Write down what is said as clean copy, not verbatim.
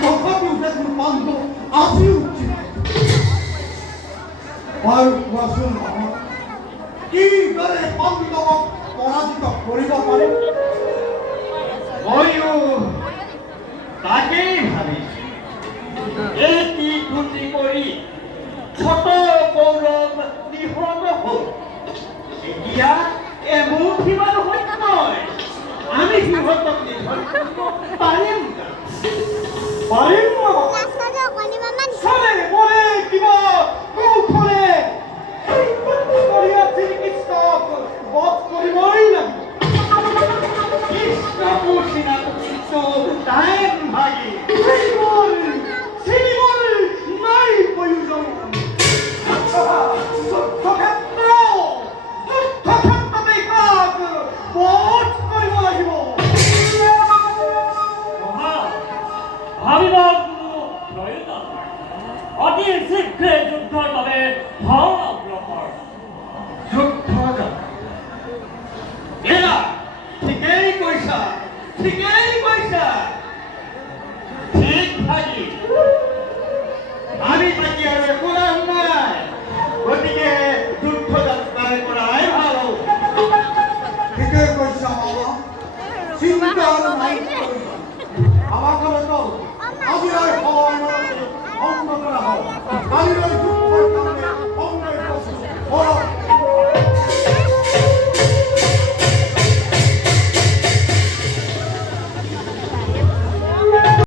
তথাপিও দেখুন পান্ত আজি উচিত বাৰু কোৱাচোন নহয় কিদৰে পাণ্ডৱক পৰাজিত কৰিব পাৰে ময়ো তাকেই ভাবিছো এটি দুটি কৰি শত কৌৰৱ নিহত হ'ল এতিয়া এমুঠি মানুহ নহয় আমি সিহঁতক নিধন কৰিব পাৰিম পাৰিম চালে বলে কিবা কৌশলে শ্ৰীকৃষ্ণক বধ কৰিবই লাগিব কৃষ্ণকো চিনাটো কিন্তু টাইম ভাগি নাই প্ৰয়োজন যুদ্ধক্ষেত্ৰতেই তাক বধ কৰিব লাগিব ভাবিবৰ কোনো প্ৰয়োজন অতি শীঘ্ৰে যুদ্ধৰ বাবে ভাগ্ৰহৰ যুদ্ধ এয়া ঠিকেই কৈছা ঠিক ভাগি আমি থাকি আৰু একো